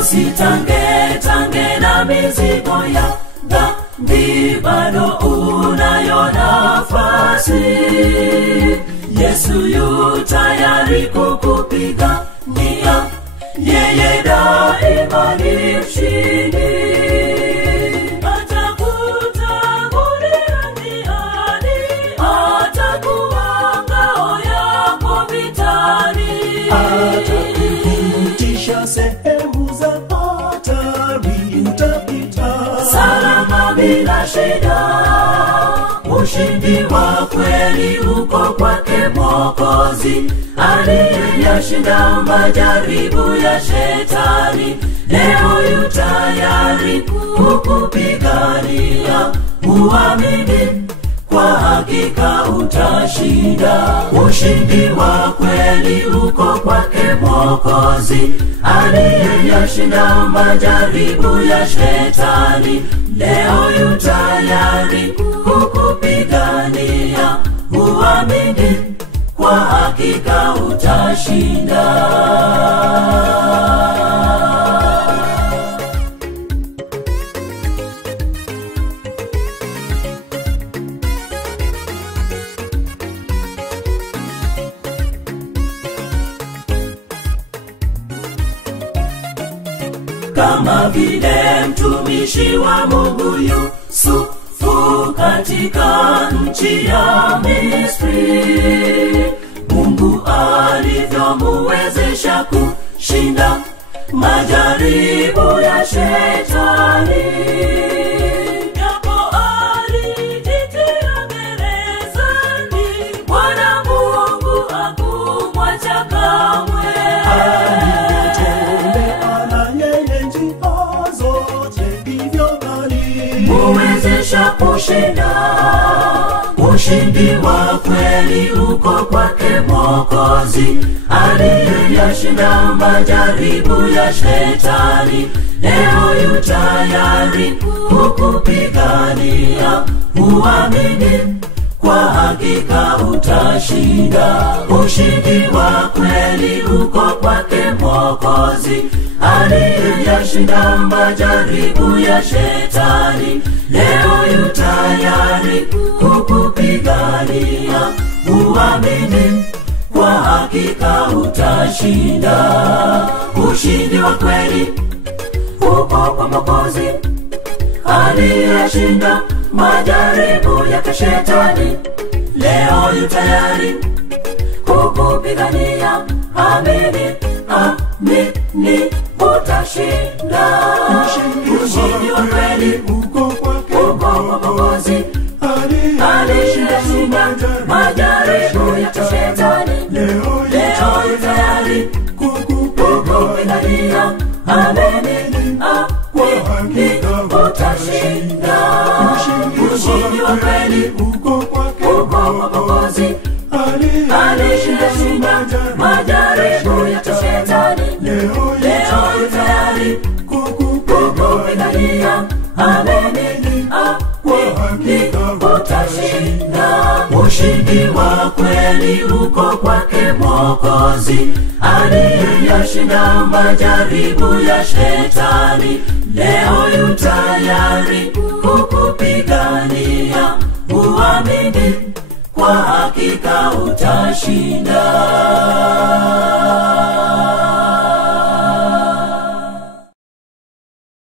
Usitange na mizigo ya dhambi, bado unayo nafasi. Yesu yu tayari kukupigania, yeye daima ni mshindi. Atakutangulia njiani, atakuwa ngao yako vitani, atakupitisha sehemu za hatari, utapita salama bila shida. Ushindi wa kweli uko kwake Mwokozi, aliyeyashinda majaribu ya shetani. Leo yu tayari kukupigania, uamini kwa hakika utashinda. Ushindi wa kweli uko kwake Mwokozi, aliyeyashinda majaribu ya shetani. Leo yu tayari kukupigania, uamini kwa hakika utashinda. Kama vile mtumishi wa Mungu Yusufu katika nchi ya Misri, Mungu alivyomuwezesha kushinda majaribu ya shetani. Japo alijitia gerezani, Bwana Mungu hakumwacha kamwe. Muwezesha kushinda. Ushindi wa kweli uko kwake Mwokozi, aliyeyashinda majaribu ya shetani. Leo yu tayari kukupigania, uamini kwa hakika utashinda. Ushindi wa kweli uko kwake Mwokozi, aliyeyashinda majaribu ya shetani. Leo yu tayari kukupigania, uamini kwa hakika utashinda. Ushindi wa kweli uko kwa Mwokozi, aliyeyashinda majaribu ya shetani. Leo yu tayari kukupigania, amini, amini utashinda. Ushindi wa kweli uko kwa Mwokozi, aliyeshinda majaribu ya shetani. Leo yu tayari kukupigania, amini, amini utashinda. Ushindi wa kweli uko kwa Mwokozi, aliyeshinda majaribu ya shetani. Leo yu tayari kukupigania, amini, amini utashinda. Ushindi wa kweli uko kwake Mwokozi, aliyeyashinda majaribu ya shetani. Leo yu tayari kukupigania, uamini kwa hakika utashinda.